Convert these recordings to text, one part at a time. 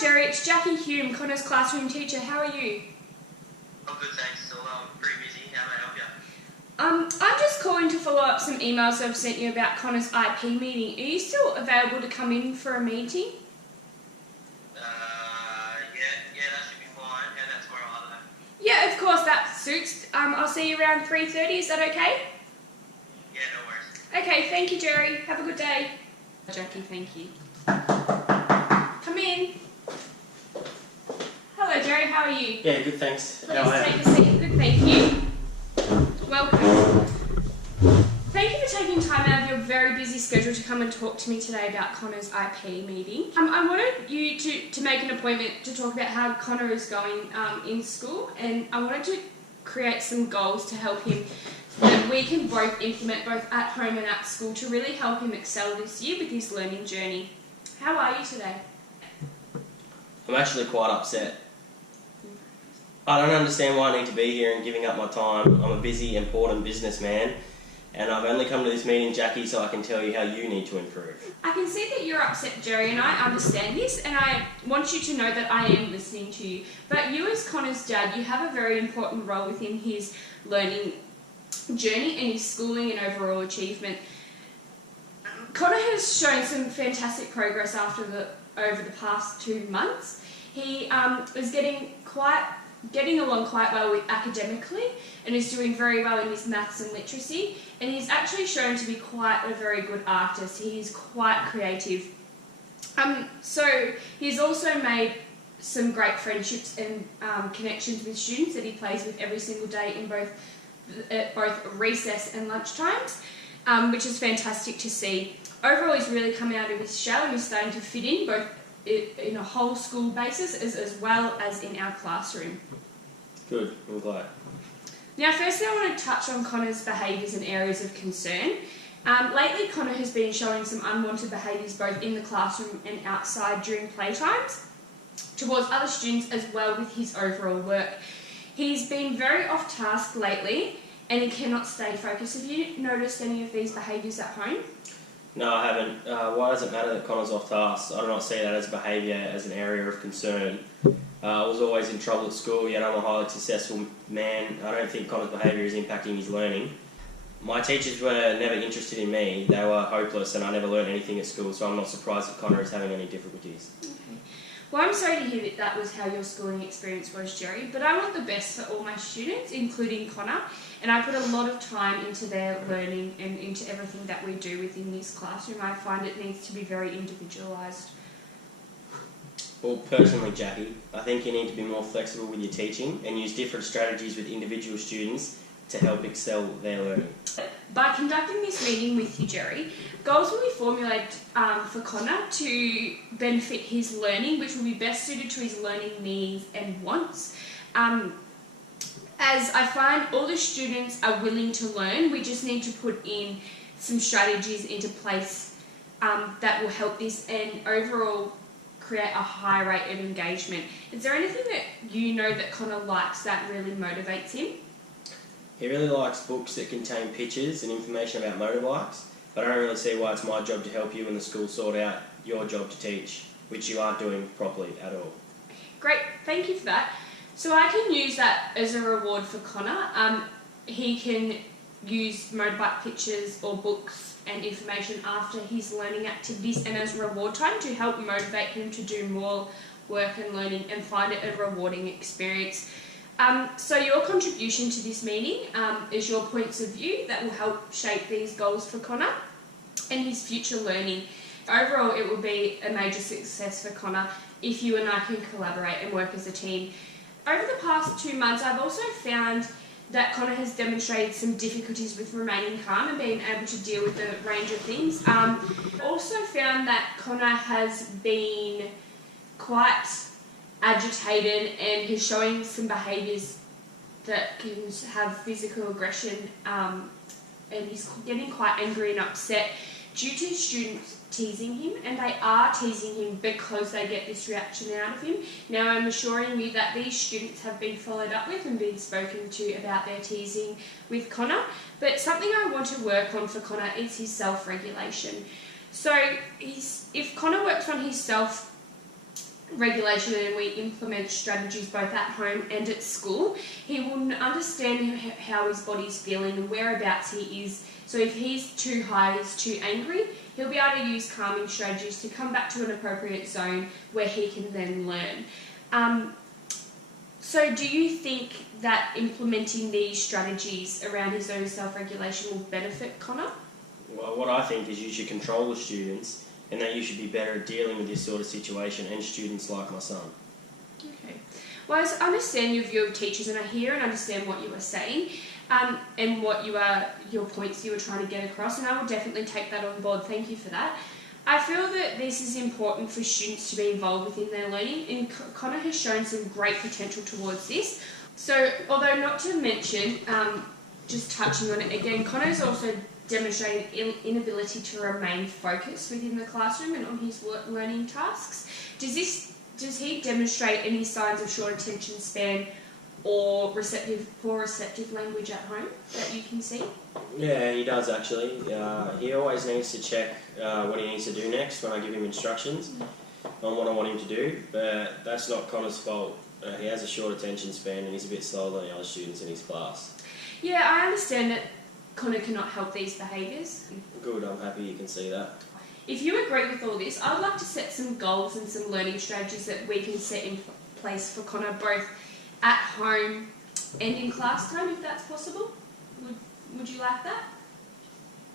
Jerry, it's Jackie Hume, Connor's classroom teacher. How are you? I'm good, thanks. Still pretty busy. How may I help you? I'm just calling to follow up some emails I've sent you about Connor's IEP meeting. Are you still available to come in for a meeting? Yeah, that should be fine. And that's where I don't know. Yeah, of course, that suits. I'll see you around 3:30. Is that okay? Yeah, no worries. Okay, thank you, Jerry. Have a good day. Jackie, thank you. Come in. Hello, Jerry. How are you? Yeah, good, thanks. Please take a seat. Good, thank you. Welcome. Thank you for taking time out of your very busy schedule to come and talk to me today about Connor's IEP meeting. I wanted you to make an appointment to talk about how Connor is going in school, and I wanted to create some goals to help him that we can both implement both at home and at school to really help him excel this year with his learning journey. How are you today? I'm actually quite upset. I don't understand why I need to be here and giving up my time. I'm a busy, important businessman, and I've only come to this meeting, Jackie, so I can tell you how you need to improve. I can see that you're upset, Jerry, and I understand this, and I want you to know that I am listening to you. But you as Connor's dad, you have a very important role within his learning journey and his schooling and overall achievement. Connor has shown some fantastic progress over the past 2 months. He is getting along quite well academically and is doing very well in his maths and literacy, and he's actually shown to be quite a very good artist. He's quite creative. So he's also made some great friendships and connections with students that he plays with every single day in both recess and lunch times, which is fantastic to see. Overall, he's really come out of his shell and he's starting to fit in both in a whole school basis as well as in our classroom. Good, I'm glad. Now, firstly, I want to touch on Connor's behaviours and areas of concern. Lately, Connor has been showing some unwanted behaviours both in the classroom and outside during playtimes towards other students as well with his overall work. He's been very off task lately and he cannot stay focused. Have you noticed any of these behaviours at home? No, I haven't. Why does it matter that Connor's off task? I do not see that as behaviour, as an area of concern. I was always in trouble at school, yet I'm a highly successful man. I don't think Connor's behaviour is impacting his learning. My teachers were never interested in me. They were hopeless and I never learned anything at school, so I'm not surprised if Connor is having any difficulties. Okay. Well, I'm sorry to hear that was how your schooling experience was, Jerry, but I want the best for all my students, including Connor, and I put a lot of time into their learning and into everything that we do within this classroom. I find it needs to be very individualised. Well, personally, Jackie, I think you need to be more flexible with your teaching and use different strategies with individual students to help excel their learning. By conducting this meeting with you, Jerry, goals will be formulated for Connor to benefit his learning, which will be best suited to his learning needs and wants. As I find all the students are willing to learn, we just need to put in some strategies into place that will help this and overall create a high rate of engagement. Is there anything that you know that Connor likes that really motivates him? He really likes books that contain pictures and information about motorbikes, but I don't really see why it's my job to help you and the school sort out your job to teach, which you aren't doing properly at all. Great, thank you for that. So I can use that as a reward for Connor. He can use motorbike pictures or books and information after his learning activities and as reward time to help motivate him to do more work and learning and find it a rewarding experience. So your contribution to this meeting is your points of view that will help shape these goals for Connor and his future learning. Overall, it will be a major success for Connor if you and I can collaborate and work as a team. Over the past 2 months, I've also found that Connor has demonstrated some difficulties with remaining calm and being able to deal with a range of things. Also found that Connor has been quite agitated and he's showing some behaviours that can have physical aggression, and he's getting quite angry and upset due to students teasing him, and they are teasing him because they get this reaction out of him. Now, I'm assuring you that these students have been followed up with and been spoken to about their teasing with Connor, but something I want to work on for Connor is his self-regulation. So if Connor works on his regulation and we implement strategies both at home and at school, he will understand how his body's feeling and whereabouts he is. So if he's too high, he's too angry, he'll be able to use calming strategies to come back to an appropriate zone where he can then learn. So do you think that implementing these strategies around his own self-regulation will benefit Connor? Well, what I think is you should control the students and that you should be better at dealing with this sort of situation and students like my son. Okay. Well, I understand your view of teachers and I hear and understand what you are saying and what your points you were trying to get across, and I will definitely take that on board. Thank you for that. I feel that this is important for students to be involved within their learning, and Connor has shown some great potential towards this. So, although not to mention, just touching on it again, Connor's also demonstrating inability to remain focused within the classroom and on his learning tasks. Does he demonstrate any signs of short attention span or poor receptive language at home that you can see? Yeah, he does actually. He always needs to check what he needs to do next when I give him instructions on what I want him to do, but that's not Connor's fault. He has a short attention span and he's a bit slower than the other students in his class. Yeah, I understand that Connor cannot help these behaviours. Good, I'm happy you can see that. If you agree with all this, I would like to set some goals and some learning strategies that we can set in place for Connor both at home and in class time, if that's possible. Would you like that?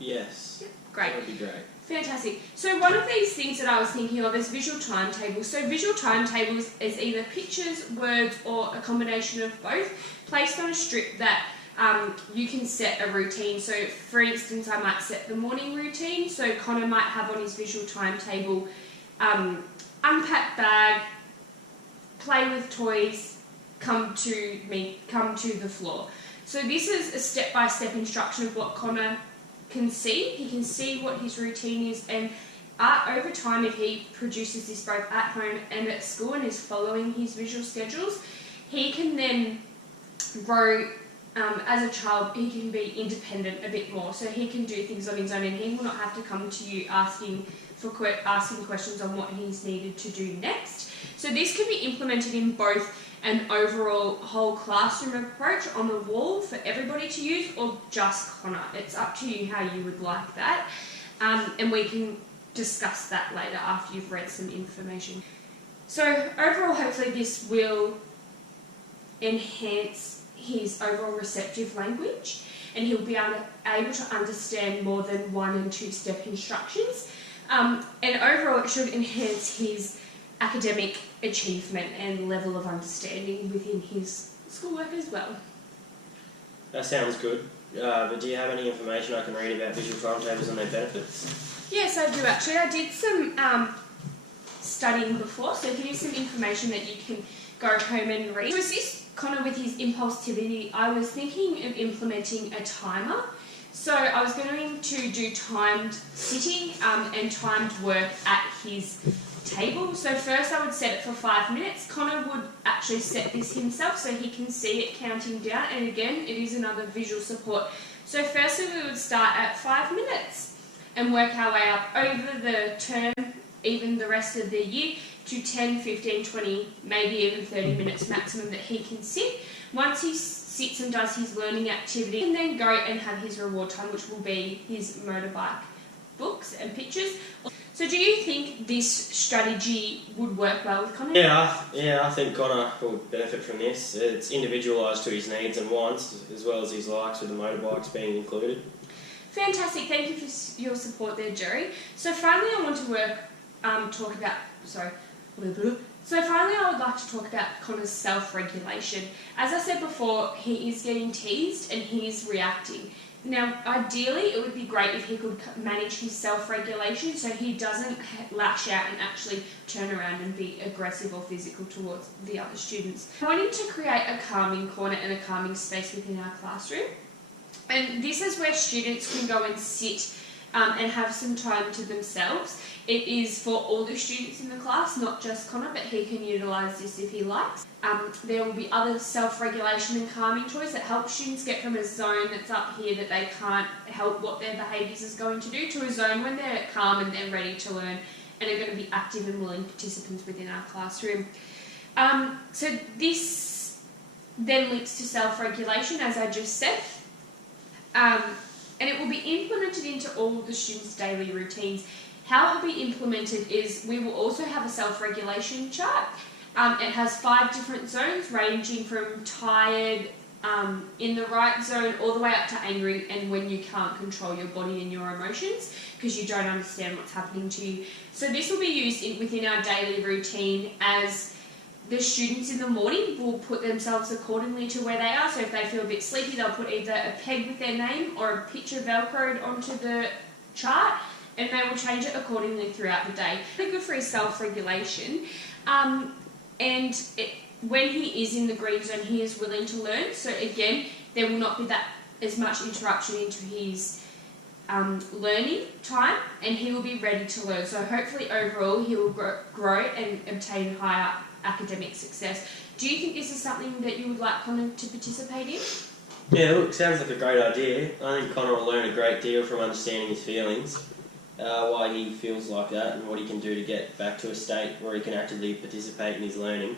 Yes. Yep. Great. That would be great. Fantastic. So one of these things that I was thinking of is visual timetables. So visual timetables is either pictures, words, or a combination of both, placed on a strip that you can set a routine. So for instance, I might set the morning routine. So Connor might have on his visual timetable, unpack bag, play with toys, come to the floor. So this is a step-by-step instruction of what Connor can see. He can see what his routine is, and over time, if he produces this both at home and at school and is following his visual schedules, he can then grow as a child. He can be independent a bit more, so he can do things on his own, and he will not have to come to you asking questions on what he's needed to do next. So this can be implemented in both an overall whole classroom approach on the wall for everybody to use, or just Connor. It's up to you how you would like that, and we can discuss that later after you've read some information. So overall, hopefully this will enhance his overall receptive language, and he'll be able to understand more than 1 and 2 step instructions, and overall it should enhance his academic achievement and level of understanding within his schoolwork as well. That sounds good. But do you have any information I can read about visual timetables and their benefits? Yes, I do actually. I did some studying before, so here's some information that you can go home and read. To assist Connor with his impulsivity, I was thinking of implementing a timer. So I was going to do timed sitting and timed work at his table. So first I would set it for 5 minutes. Connor would actually set this himself so he can see it counting down, and again it is another visual support. So firstly we would start at 5 minutes and work our way up over the term, even the rest of the year, to 10, 15, 20, maybe even 30 minutes maximum that he can sit. Once he sits and does his learning activity, he can then go and have his reward time, which will be his motorbike books and pictures. So do you think this strategy would work well with Connor? Yeah, I think Connor will benefit from this. It's individualised to his needs and wants, as well as his likes, with the motorbikes being included. Fantastic, thank you for your support there, Jerry. So finally I want to finally I would like to talk about Connor's self-regulation. As I said before, he is getting teased and he is reacting. Now, ideally, it would be great if he could manage his self-regulation so he doesn't lash out and actually turn around and be aggressive or physical towards the other students. I'm wanting to create a calming corner and a calming space within our classroom. And this is where students can go and sit and have some time to themselves. It is for all the students in the class, not just Connor, but he can utilise this if he likes. There will be other self-regulation and calming toys that help students get from a zone that's up here that they can't help what their behaviours is going to do, to a zone when they're calm and they're ready to learn and are going to be active and willing participants within our classroom. So this then links to self-regulation, as I just said, and it will be implemented into all of the students' daily routines. How it will be implemented is we will also have a self-regulation chart. It has 5 different zones ranging from tired, in the right zone, all the way up to angry, and when you can't control your body and your emotions because you don't understand what's happening to you. So this will be used within our daily routine, as the students in the morning will put themselves accordingly to where they are. So if they feel a bit sleepy, they'll put either a peg with their name or a picture velcroed onto the chart, and they will change it accordingly throughout the day. Very good for his self-regulation. When he is in the green zone, he is willing to learn. So again, there will not be as much interruption into his learning time, and he will be ready to learn. So hopefully overall he will grow and obtain higher academic success. Do you think this is something that you would like Connor to participate in? Yeah, look, sounds like a great idea. I think Connor will learn a great deal from understanding his feelings, why he feels like that, and what he can do to get back to a state where he can actively participate in his learning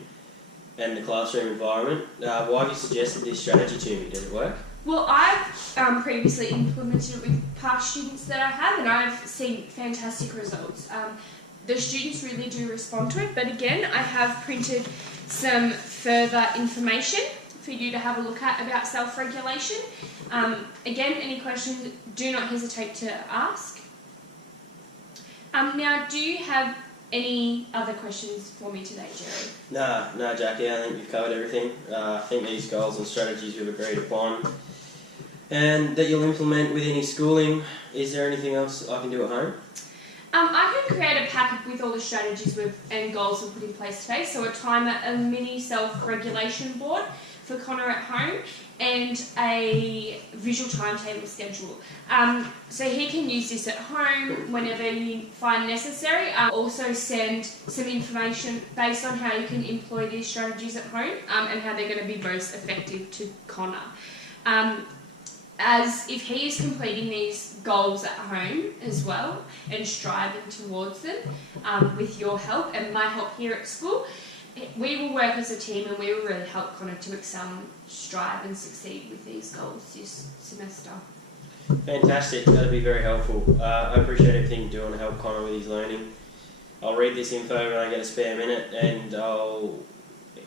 and the classroom environment. Why have you suggested this strategy to me? Does it work? Well, I've previously implemented it with past students that I have, and I've seen fantastic results. The students really do respond to it, but again, I have printed some further information for you to have a look at about self-regulation. Again, any questions, do not hesitate to ask. Now, do you have any other questions for me today, Jerry? No, Jackie, I think you've covered everything. I think these goals and strategies we've agreed upon and that you'll implement within his schooling. Is there anything else I can do at home? I can create a packet with all the strategies and goals we've put in place today. So a timer, a mini self-regulation board for Connor at home, and a visual timetable schedule. So he can use this at home whenever you find necessary. Also send some information based on how you can employ these strategies at home, and how they're going to be most effective to Connor. As if he is completing these goals at home as well and striving towards them with your help and my help here at school, we will work as a team and we will really help Connor to excel and strive and succeed with these goals this semester. Fantastic, that'll be very helpful. I appreciate everything you're doing to help Connor with his learning. I'll read this info when I get a spare minute, and I'll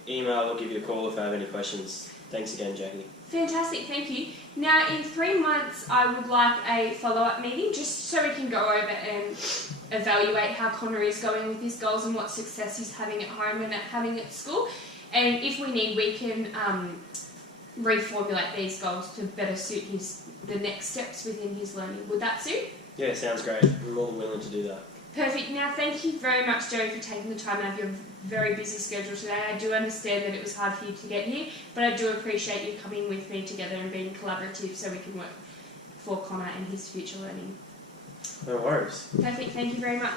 email or give you a call if I have any questions. Thanks again, Jackie. Fantastic, thank you. Now, in 3 months, I would like a follow-up meeting just so we can go over and evaluate how Connor is going with his goals and what success he's having at home and having at school. And if we need, we can reformulate these goals to better suit the next steps within his learning. Would that suit? Yeah, sounds great. I'm more than willing to do that. Perfect. Now, thank you very much, Joey, for taking the time out of your very busy schedule today. I do understand that it was hard for you to get here, but I do appreciate you coming with me together and being collaborative so we can work for Connor and his future learning. No worries. Perfect. Thank you very much.